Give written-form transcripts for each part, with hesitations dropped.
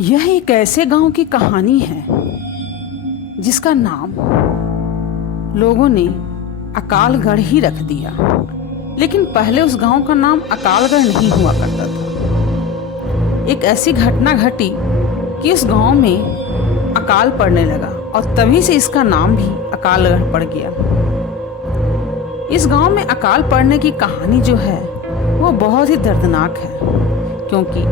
यह एक ऐसे गांव की कहानी है जिसका नाम लोगों ने अकालगढ़ ही रख दिया। लेकिन पहले उस गांव का नाम अकालगढ़ नहीं हुआ करता था। एक ऐसी घटना घटी कि उस गांव में अकाल पड़ने लगा और तभी से इसका नाम भी अकालगढ़ पड़ गया। इस गांव में अकाल पड़ने की कहानी जो है वो बहुत ही दर्दनाक है, क्योंकि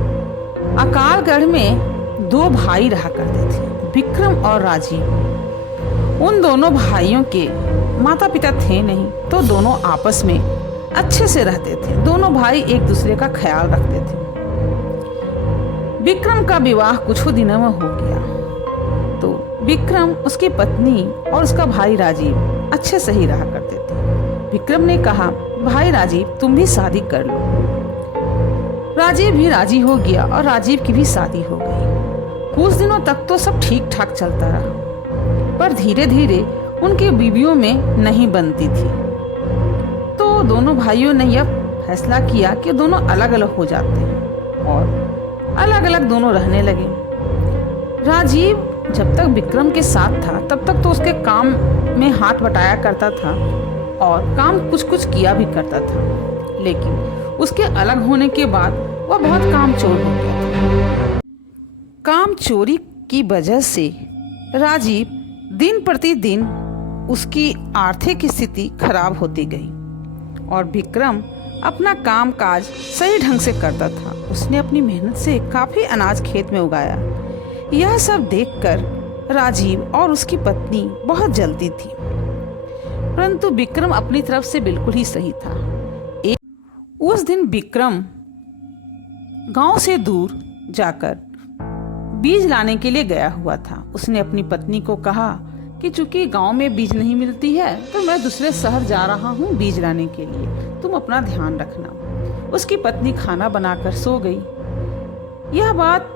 अकालगढ़ में दो भाई रहा करते थे, विक्रम और राजीव। उन दोनों भाइयों के माता पिता थे नहीं, तो दोनों आपस में अच्छे से रहते थे। दोनों भाई एक दूसरे का ख्याल रखते थे। विक्रम का विवाह कुछ दिनों में हो गया, तो विक्रम, उसकी पत्नी और उसका भाई राजीव अच्छे से ही रहा करते थे। विक्रम ने कहा, भाई राजीव तुम भी शादी कर लो। राजीव भी राजी हो गया और राजीव की भी शादी हो गई। कुछ दिनों तक तो सब ठीक ठाक चलता रहा, पर धीरे धीरे उनकी बीवियों में नहीं बनती थी। तो दोनों भाइयों ने यह फैसला किया कि दोनों अलग अलग हो जाते हैं और अलग अलग दोनों रहने लगे। राजीव जब तक विक्रम के साथ था तब तक तो उसके काम में हाथ बटाया करता था और काम कुछ कुछ किया भी करता था, लेकिन उसके अलग होने के बाद वह बहुत कामचोर हो गया था। काम चोरी की वजह से राजीव दिन प्रतिदिन उसकी आर्थिक स्थिति खराब होती गई और विक्रम अपना काम काज सही ढंग से करता था। उसने अपनी मेहनत से काफी अनाज खेत में उगाया। यह सब देखकर राजीव और उसकी पत्नी बहुत जलती थी, परंतु विक्रम अपनी तरफ से बिल्कुल ही सही था। उस दिन विक्रम गांव से दूर जाकर बीज लाने के लिए गया हुआ था। उसने अपनी पत्नी को कहा कि चूंकि गांव में बीज नहीं मिलती है तो मैं दूसरे शहर जा रहा हूं बीज लाने के लिए, तुम अपना ध्यान रखना। उसकी पत्नी खाना बनाकर सो गई। यह बात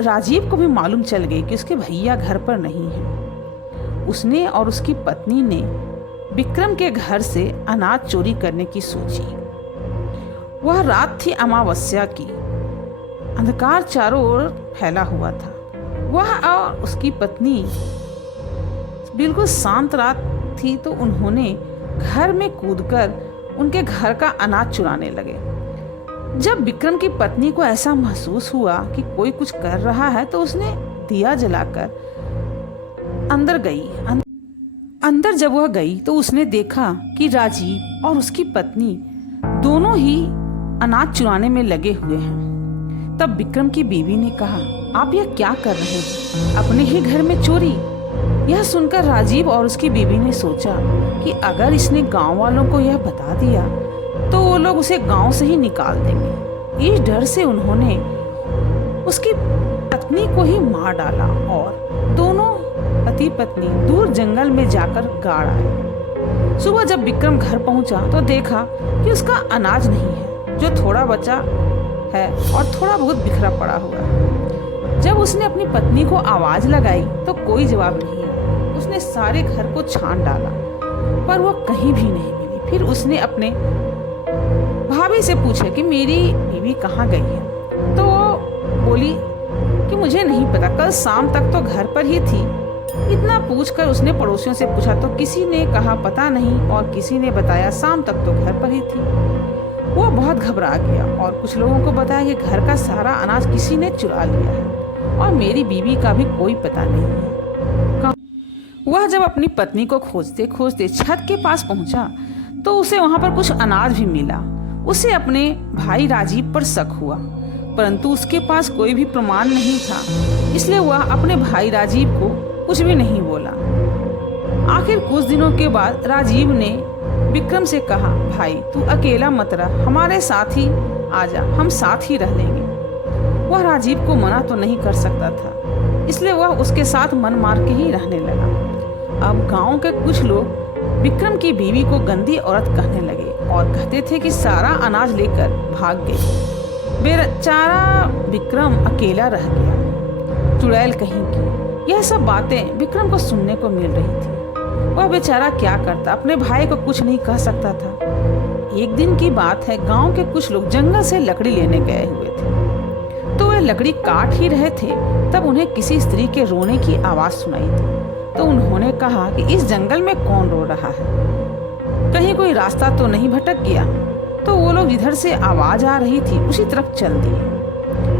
राजीव को भी मालूम चल गई कि उसके भैया घर पर नहीं है। उसने और उसकी पत्नी ने विक्रम के घर से अनाज चोरी करने की सोची। वह रात थी अमावस्या की, अंधकार चारों ओर फैला हुआ था। वह और उसकी पत्नी बिल्कुल शांत रात थी, तो उन्होंने घर में कूदकर उनके घर का अनाज चुराने लगे। जब विक्रम की पत्नी को ऐसा महसूस हुआ कि कोई कुछ कर रहा है, तो उसने दिया जलाकर अंदर गई। अंदर जब वह गई तो उसने देखा कि राजीव और उसकी पत्नी दोनों ही अनाज चुराने में लगे हुए हैं। तब विक्रम की बीवी ने कहा, आप यह क्या कर रहे हैं, अपने ही घर में चोरी। यह सुनकर राजीव और उसकी बीवी ने सोचा कि अगर इसने गांव वालों को यह बता दिया तो वो लोग उसे गांव से ही निकाल देंगे। इस डर से उन्होंने उसकी पत्नी को ही मार डाला और दोनों पति पत्नी दूर जंगल में जाकर गाड़ आए। सुबह जब विक्रम घर पहुंचा तो देखा कि उसका अनाज नहीं है, जो थोड़ा बचा है और थोड़ा बहुत बिखरा पड़ा हुआ है। जब उसने अपनी पत्नी को आवाज लगाई तो कोई जवाब नहीं आया। उसने सारे घर को छान डाला, पर वो कहीं भी नहीं मिली। फिर उसने अपने भाभी से पूछा कि मेरी बीवी कहाँ गई है, तो वो बोली कि मुझे नहीं पता, कल शाम तक तो घर पर ही थी। इतना पूछकर उसने पड़ोसियों से पूछा तो किसी ने कहा पता नहीं और किसी ने बताया शाम तक तो घर पर ही थी। वो बहुत घबरा गया और कुछ लोगों को बताया कि घर का सारा अनाज किसी ने चुरा लिया है और मेरी बीवी का भी कोई पता नहीं है। वह जब अपनी पत्नी को खोजते खोजते छत के पास पहुंचा तो उसे वहां पर कुछ अनाज भी मिला। उसे अपने भाई राजीव पर शक हुआ, परंतु उसके पास कोई भी प्रमाण नहीं था, इसलिए वह अपने भाई राजीव को कुछ भी नहीं बोला। आखिर कुछ दिनों के बाद राजीव ने विक्रम से कहा, भाई तू अकेला मत रह, हमारे साथ ही आ जा, हम साथ ही रह लेंगे। वह राजीव को मना तो नहीं कर सकता था, इसलिए वह उसके साथ मन मार के ही रहने लगा। अब गांव के कुछ लोग विक्रम की बीवी को गंदी औरत कहने लगे और कहते थे कि सारा अनाज लेकर भाग गई। बेचारा विक्रम अकेला रह गया, चुड़ैल कहीं की। यह सब बातें विक्रम को सुनने को मिल रही थी। वह बेचारा क्या करता, अपने भाई को कुछ नहीं कह सकता था। एक दिन की बात है, गांव के कुछ लोग जंगल से लकड़ी लेने गए हुए थे, तो वे लकड़ी काट ही रहे थे तब उन्हें किसी स्त्री के रोने की आवाज सुनाई दी। तो उन्होंने कहा कि इस जंगल में कौन रो रहा है, कहीं कोई रास्ता तो नहीं भटक गया। तो वो लोग जिधर से आवाज आ रही थी उसी तरफ चल दिए।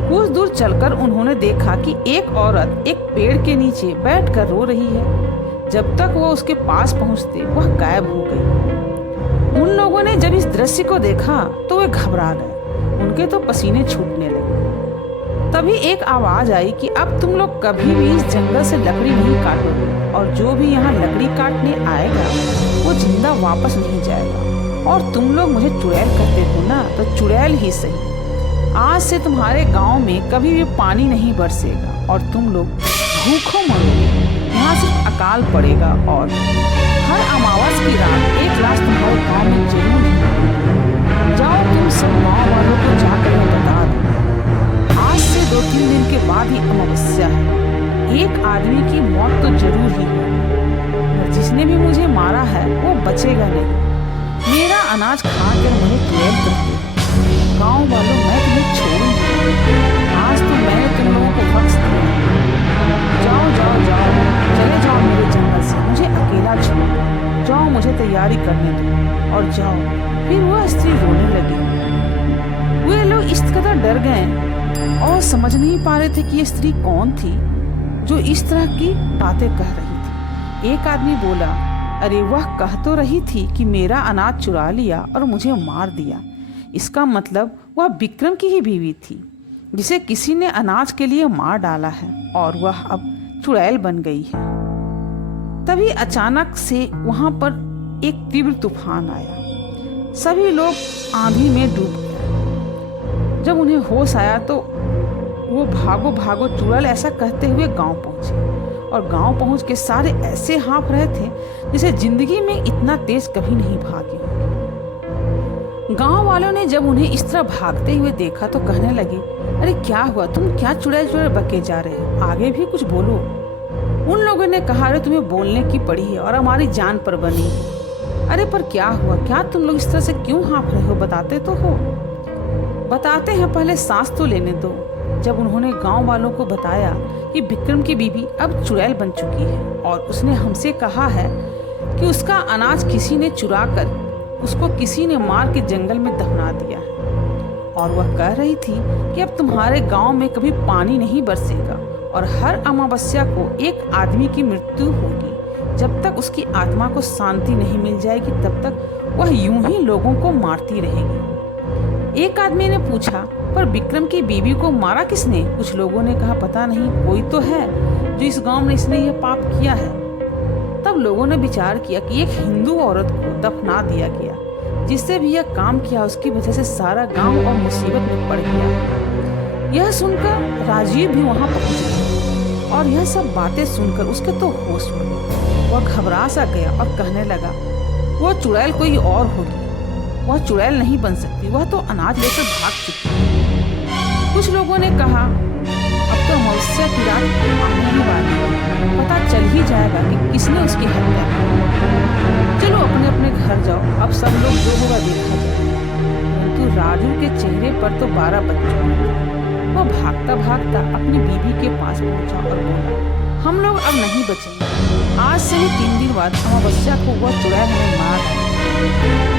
कुछ दूर चलकर उन्होंने देखा कि एक औरत एक पेड़ के नीचे बैठकर रो रही है। जब तक वो उसके पास पहुंचते वह गायब हो गई। उन लोगों ने जब इस दृश्य को देखा तो वे घबरा गए, उनके तो पसीने छूटने लगे। तभी एक आवाज आई कि अब तुम लोग कभी भी इस जंगल से लकड़ी नहीं काटोगे और जो भी यहाँ लकड़ी काटने आएगा वो जिंदा वापस नहीं जाएगा। और तुम लोग मुझे चुड़ैल कहते हो ना, तो चुड़ैल ही सही। आज से तुम्हारे गांव में कभी भी पानी नहीं बरसेगा और तुम लोग भूखों मरोगे। यहाँ सिर्फ अकाल पड़ेगा और हर अमावस की रात एक लाश तुम्हारे गांव में जरूर है। जाओ तुम सब गांव वालों को जाकर बता दो, आज से 2-3 दिन के बाद ही अमावस्या है। एक आदमी की मौत तो जरूर ही होगी और जिसने भी मुझे मारा है वो बचेगा नहीं। मेरा अनाज खाकर मुझे चुड़ैल करते। गाँव वालों, मैं तुम्हें छोड़ूंगी। आज तो मैंने तुम लोगों को बख्श दिया। जाओ जाओ जाओ, चले जाओ मेरे जंगल से, मुझे अकेला छोड़ो। जाओ, मुझे तैयारी करने दो और जाओ। फिर वह स्त्री रोने लगी। वे लोग इस कदर डर गए और समझ नहीं पा रहे थे कि ये स्त्री कौन थी जो इस तरह की बातें कह रही थी। एक आदमी बोला, अरे वह कह तो रही थी कि मेरा अनाज चुरा लिया और मुझे मार दिया। इसका मतलब वह विक्रम की ही बीवी थी जिसे किसी ने अनाज के लिए मार डाला है और वह अब चुड़ैल बन गई है। तभी अचानक से वहां पर एक तीव्र तूफान आया। सभी लोग आंधी में डूब गए। जब उन्हें होश आया तो वो भागो भागो चुड़ैल ऐसा कहते हुए गांव पहुंचे और गांव पहुंच के सारे ऐसे हाँफ रहे थे जैसे जिंदगी में इतना तेज कभी नहीं भागे होंगे। गांव वालों ने जब उन्हें इस तरह भागते हुए देखा तो कहने लगे, अरे क्या हुआ, तुम क्या चुड़ैल चुड़ैल बके जा रहे हो, आगे भी कुछ बोलो। उन लोगों ने कहा, अरे तुम्हें बोलने की पड़ी है और हमारी जान पर बनी है। अरे पर क्या हुआ, क्या तुम लोग इस तरह से क्यों हाँफ रहे हो, बताते तो हो। बताते हैं, पहले सांस तो लेने दो। जब उन्होंने गांव वालों को बताया कि विक्रम की बीवी अब चुड़ैल बन चुकी है और उसने हमसे कहा है कि उसका अनाज किसी ने चुरा कर उसको किसी ने मार के जंगल में दफना दिया है और वह कह रही थी कि अब तुम्हारे गांव में कभी पानी नहीं बरसेगा और हर अमावस्या को एक आदमी की मृत्यु होगी। जब तक उसकी आत्मा को शांति नहीं मिल जाएगी तब तक वह यूं ही लोगों को मारती रहेगी। एक आदमी ने पूछा, पर विक्रम की बीवी को मारा किसने? कुछ लोगों ने कहा, पता नहीं, कोई तो है जो इस गांव में इसने यह पाप किया है। तब लोगों ने विचार किया कि एक हिंदू औरत को दफना दिया गया, जिससे भी यह काम किया उसकी वजह से सारा गांव और मुसीबत में पड़ गया। यह सुनकर राजीव भी वहां पहुंच गया और यह सब बातें सुनकर उसके तो होश उड़ गए। वह घबरा सा गया और कहने लगा, वह चुड़ैल कोई और होगी, वह चुड़ैल नहीं बन सकती, वह तो अनाज लेकर भाग चुकी है। कुछ लोगों ने कहा, अब तो अमावस्या की रात आने ही वाली है, पता चल ही जाएगा कि किसने उसकी हत्या की। चलो अपने अपने घर जाओ, अब सब लोग जो होगा देखा जाएगा। परंतु राजू के चेहरे पर तो 12 बज चुके थे। वह भागता भागता अपनी बीवी के पास पहुंचा और बोला, हम लोग अब नहीं बचेंगे। आज से ही 3 दिन बाद अमावस्या को वह चुड़ैल हमें मार डालेगी।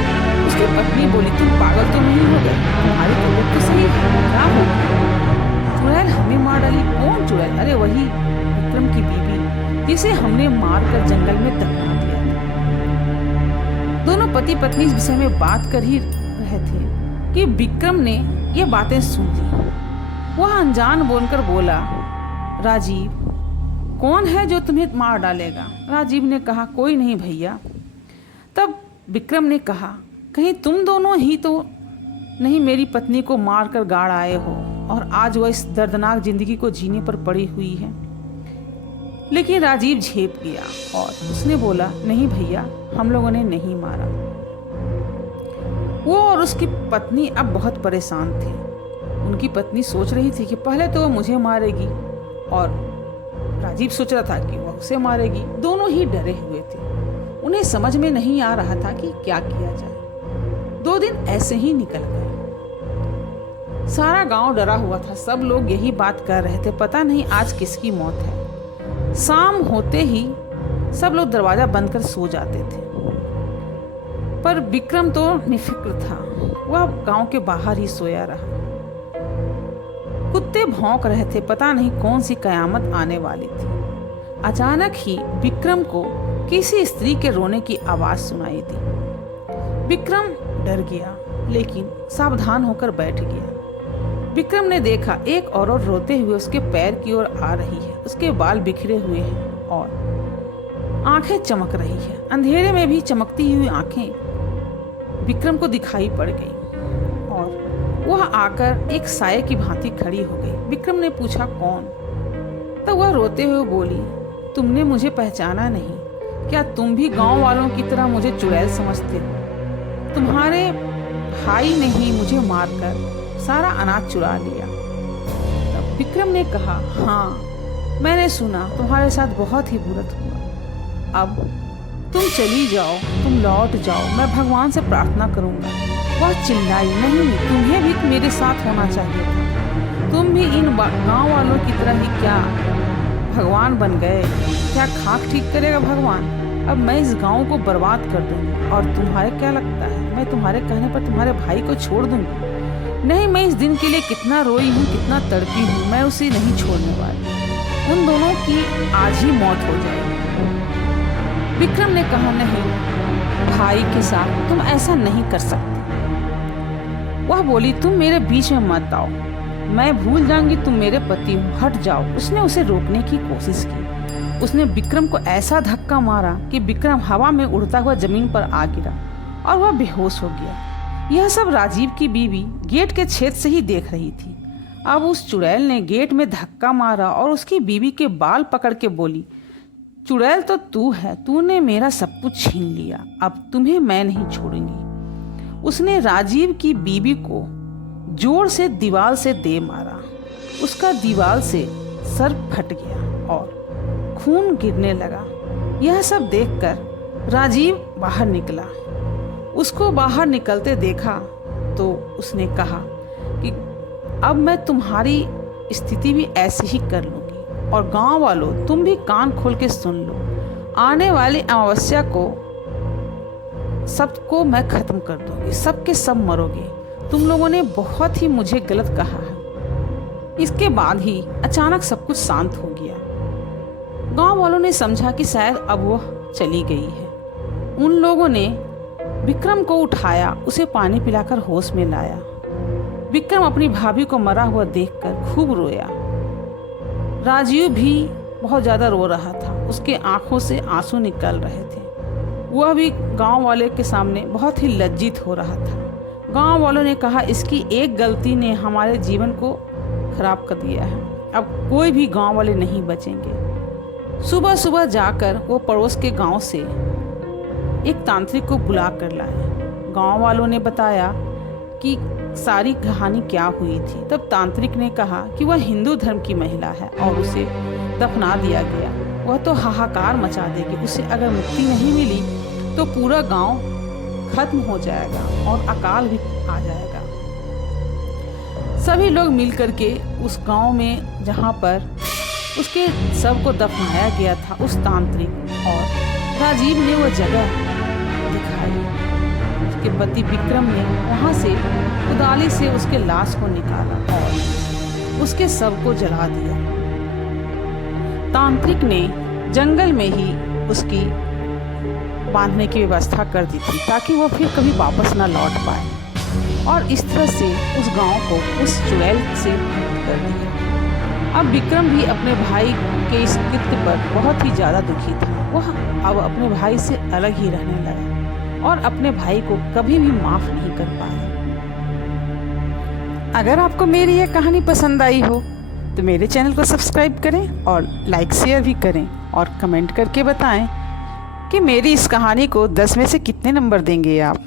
उसकी पत्नी बोली, तुम पागल तो नहीं हो गए, तुम्हारी तबीयत तो सही है, क्या हो गया? चुड़ैल हमें मार डाली? कौन चुड़ैल? अरे वही विक्रम की बीवी जिसे हमने मार कर जंगल में दफना दिया था। दोनों पति पत्नी इस विषय में बात कर ही रहे थे कि विक्रम ने ये बातें सुन ली। वह अनजान बोलकर बोला, राजीव, कौन है जो तुम्हें मार डालेगा? राजीव ने कहा, कोई नहीं भैया। तब विक्रम ने कहा, कहीं तुम दोनों ही तो नहीं मेरी पत्नी को मार कर गाड़ आए हो और आज वह इस दर्दनाक जिंदगी को जीने पर पड़ी हुई है। लेकिन राजीव झेप गया और उसने बोला, नहीं भैया, हम लोगों ने नहीं मारा। वो और उसकी पत्नी अब बहुत परेशान थे। उनकी पत्नी सोच रही थी कि पहले तो वह मुझे मारेगी और राजीव सोच रहा था कि वह उसे मारेगी। दोनों ही डरे हुए थे। उन्हें समझ में नहीं आ रहा था कि क्या किया जाए। 2 दिन ऐसे ही निकल गए। सारा गांव डरा हुआ था। सब लोग यही बात कर रहे थे, पता नहीं आज किसकी मौत है। शाम होते ही सब लोग दरवाजा बंद कर सो जाते थे, पर विक्रम तो निफिक्र था। वह गांव के बाहर ही सोया रहा। कुत्ते भौंक रहे थे, पता नहीं कौन सी कयामत आने वाली थी। अचानक ही विक्रम को किसी स्त्री के रोने की आवाज सुनाई दी। विक्रम डर गया, लेकिन सावधान होकर बैठ गया। विक्रम ने देखा एक औरत रोते हुए उसके पैर की ओर आ रही है। उसके बाल बिखरे हुए हैं और आंखें चमक रही है। अंधेरे में भी चमकती हुई आंखें विक्रम को दिखाई पड़ गई और वह आकर एक साये की भांति खड़ी हो गई। विक्रम ने पूछा, कौन? तब वह रोते हुए बोली, तुमने मुझे पहचाना नहीं? क्या तुम भी गांव वालों की तरह मुझे चुड़ैल समझते हो? तुम्हारे भाई ने ही मुझे मारकर सारा अनाज चुरा लिया। तब विक्रम ने कहा, हाँ मैंने सुना, तुम्हारे साथ बहुत ही बुरा हुआ। अब तुम चली जाओ, तुम लौट जाओ, मैं भगवान से प्रार्थना करूंगा। वह चिल्लाई, नहीं, तुम्हें भी मेरे साथ होना चाहिए था। तुम भी इन गांव वालों की तरह ही क्या भगवान बन गए? क्या खाक ठीक करेगा भगवान? अब मैं इस गांव को बर्बाद कर दूंगी। और तुम्हारे क्या लगता है मैं तुम्हारे कहने पर तुम्हारे भाई को छोड़ दूंगी? नहीं, मैं इस दिन के लिए कितना रोई हूँ, कितना तड़पी हूँ, मैं उसे नहीं छोड़ने वाली। उन दोनों की आज ही मौत हो जाएगी। विक्रम ने कहा, नहीं, भाई के साथ तुम ऐसा नहीं कर सकते। वह बोली, तुम मेरे बीच में मत आओ, मैं भूल जाऊंगी तुम मेरे पति हो, हट जाओ। उसने उसे रोकने की कोशिश की। उसने विक्रम को ऐसा धक्का मारा कि विक्रम हवा में उड़ता हुआ जमीन पर आ गिरा और वह बेहोश हो गया। यह सब राजीव की बीवी गेट के छेद से ही देख रही थी। अब उस चुड़ैल ने गेट में धक्का मारा और उसकी बीवी के बाल पकड़ के बोली, चुड़ैल तो तू है, तूने मेरा सब कुछ छीन लिया, अब तुम्हें मैं नहीं छोड़ूंगी। उसने राजीव की बीवी को जोर से दीवार से दे मारा। उसका दीवार से सर फट गया और खून गिरने लगा। यह सब देखकर राजीव बाहर निकला। उसको बाहर निकलते देखा तो उसने कहा कि अब मैं तुम्हारी स्थिति भी ऐसी ही कर लूंगी। और गांव वालों, तुम भी कान खोल के सुन लो, आने वाली अमावस्या को सबको मैं खत्म कर दूंगी, सबके सब मरोगे। तुम लोगों ने बहुत ही मुझे गलत कहा है। इसके बाद ही अचानक सब कुछ शांत हो गया। गांव वालों ने समझा कि शायद अब वह चली गई है। उन लोगों ने विक्रम को उठाया, उसे पानी पिलाकर होश में लाया। विक्रम अपनी भाभी को मरा हुआ देखकर खूब रोया। राजीव भी बहुत ज़्यादा रो रहा था, उसके आंखों से आंसू निकल रहे थे। वह भी गांव वाले के सामने बहुत ही लज्जित हो रहा था। गांव वालों ने कहा, इसकी एक गलती ने हमारे जीवन को खराब कर दिया है, अब कोई भी गांव वाले नहीं बचेंगे। सुबह सुबह जाकर वो पड़ोस के गांव से एक तांत्रिक को बुला कर लाए। गांव वालों ने बताया कि सारी कहानी क्या हुई थी। तब तांत्रिक ने कहा कि वह हिंदू धर्म की महिला है और उसे दफना दिया गया। वह तो हाहाकार मचा देगी, उसे अगर मुक्ति नहीं मिली तो पूरा गांव खत्म हो जाएगा और अकाल भी आ जाएगा। सभी लोग मिलकर के उस गांव में जहां पर उसके शव को दफनाया गया था, उस तांत्रिक और राजीव ने वह जगह दिखाई। उसके पति विक्रम ने वहां से कुदाली से उसके लाश को निकाला और उसके शव को जला दिया। तांत्रिक ने जंगल में ही उसकी बांधने की व्यवस्था कर दी थी ताकि वो फिर कभी वापस ना लौट पाए, और इस तरह से उस गांव को उस चुड़ैल से मुक्त कर दिया। अब विक्रम भी अपने भाई के इस कृत्य पर बहुत ही ज़्यादा दुखी था। वह अब अपने भाई से अलग ही रहने लगा और अपने भाई को कभी भी माफ़ नहीं कर पाया। अगर आपको मेरी यह कहानी पसंद आई हो तो मेरे चैनल को सब्सक्राइब करें और लाइक शेयर भी करें और कमेंट करके बताएं कि मेरी इस कहानी को 10 में से कितने नंबर देंगे आप।